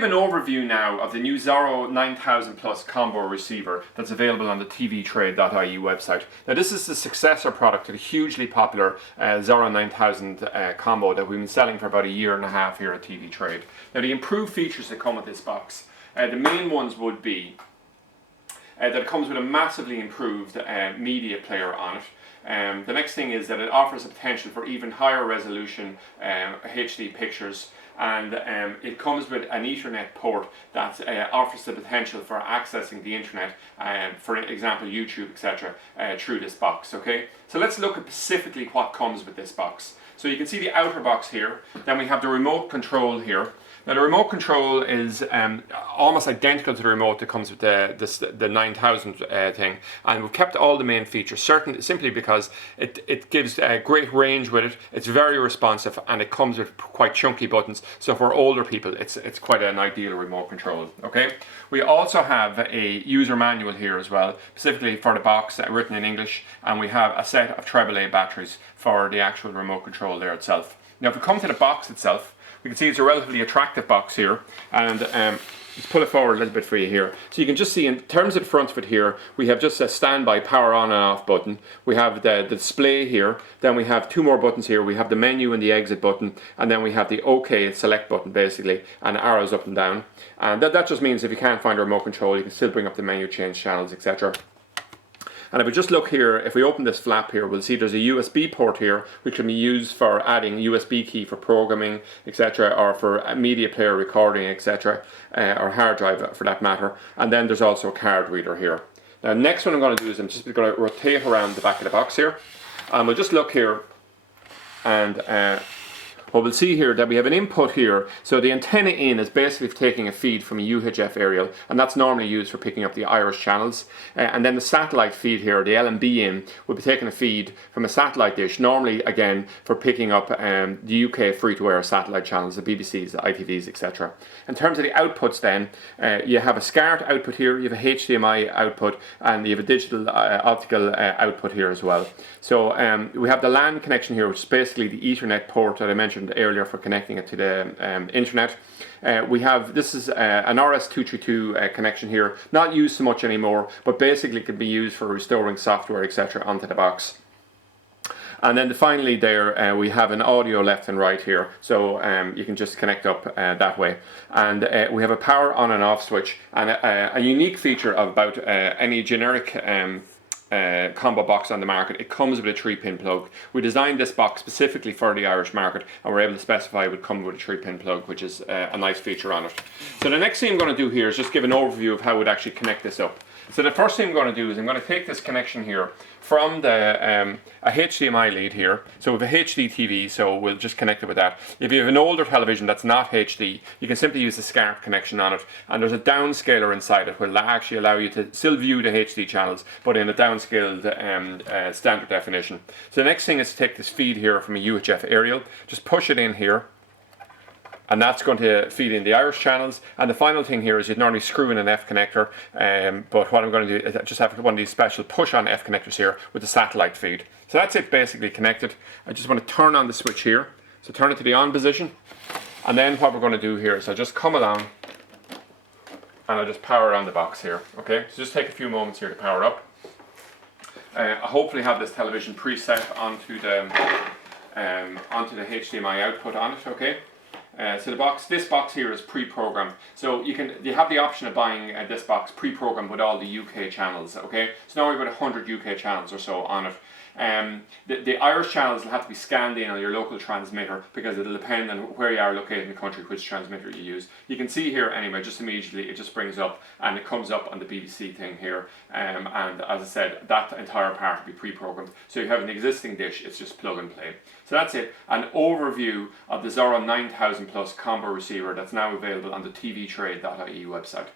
give an overview now of the new Xoro 9000 Plus combo receiver that's available on the tvtrade.ie website. Now this is the successor product to the hugely popular Xoro 9000 combo that we've been selling for about a year and a half here at TV Trade. Now the improved features that come with this box, the main ones would be that it comes with a massively improved media player on it. The next thing is that it offers a potential for even higher resolution HD pictures, and it comes with an Ethernet port that offers the potential for accessing the internet, for example YouTube, etc., through this box. Okay, so let's look at specifically what comes with this box. So you can see the outer box here, then we have the remote control here. Now the remote control is almost identical to the remote that comes with the 9000 thing, and we've kept all the main features simply because it gives great range with it. It's very responsive, and it comes with quite chunky buttons, so for older people it's quite an ideal remote control. Okay, we also have a user manual here as well, specifically for the box, written in English, and we have a set of AAA batteries for the actual remote control there itself. Now if we come to the box itself, we can see it's a relatively attractive box here, and let's pull it forward a little bit for you here. So you can just see in terms of the front of it here, we have just a standby power on and off button. We have the display here, then we have two more buttons here. We have the menu and the exit button, and then we have the OK select button basically, and arrows up and down. And that just means if you can't find a remote control, you can still bring up the menu, change channels, etc. And if we just look here, if we open this flap here, we'll see there's a USB port here, which can be used for adding USB key for programming, etc., or for media player recording, etc., or hard drive for that matter. And then there's also a card reader here. Now, next one I'm going to do is I'm just going to rotate around the back of the box here, and we'll just look here, and what we'll see here that we have an input here. So the antenna in is basically taking a feed from a UHF aerial, and that's normally used for picking up the Irish channels. And then the satellite feed here, the LMB in, will be taking a feed from a satellite dish, normally again for picking up the UK free-to-air satellite channels, the BBCs, the ITVs, etc. In terms of the outputs then, you have a SCART output here, you have a HDMI output, and you have a digital optical output here as well. So we have the LAN connection here, which is basically the Ethernet port that I mentioned earlier for connecting it to the internet. We have, this is an RS-232 connection here, not used so much anymore, but basically can be used for restoring software, etc., onto the box. And then finally there we have an audio left and right here, so you can just connect up that way. And we have a power on and off switch, and a unique feature about any generic combo box on the market, it comes with a 3-pin plug. We designed this box specifically for the Irish market, and we're able to specify it would come with a 3-pin plug, which is a nice feature on it. So the next thing I'm going to do here is just give an overview of how we'd actually connect this up. So the first thing I'm going to do is I'm going to take this connection here from the a HDMI lead here. So we have a HD TV, so we'll just connect it with that. If you have an older television that's not HD, you can simply use the SCART connection on it, and there's a downscaler inside it which will actually allow you to still view the HD channels, but in a downscaled standard definition. So the next thing is to take this feed here from a UHF aerial, just push it in here, and that's going to feed in the Irish channels. And the final thing here is you'd normally screw in an F connector, but what I'm going to do is just have one of these special push-on F connectors here with the satellite feed. So that's it basically connected. I just want to turn on the switch here, so turn it to the on position, and then what we're going to do here is I'll just come along and I'll just power on the box here. Okay, so just take a few moments here to power up. I hopefully have this television preset onto the HDMI output on it. Okay. So this box here is pre-programmed. So you have the option of buying this box pre-programmed with all the UK channels. Okay, so now we've got 100 UK channels or so on it. The Irish channels will have to be scanned in on your local transmitter, because it'll depend on where you are located in the country, which transmitter you use. You can see here anyway, just immediately it just brings up, and it comes up on the BBC thing here, and as I said, that entire part will be pre-programmed. So you have an existing dish, it's just plug and play. So that's it, an overview of the Xoro 9000 Plus combo receiver that's now available on the tvtrade.ie website.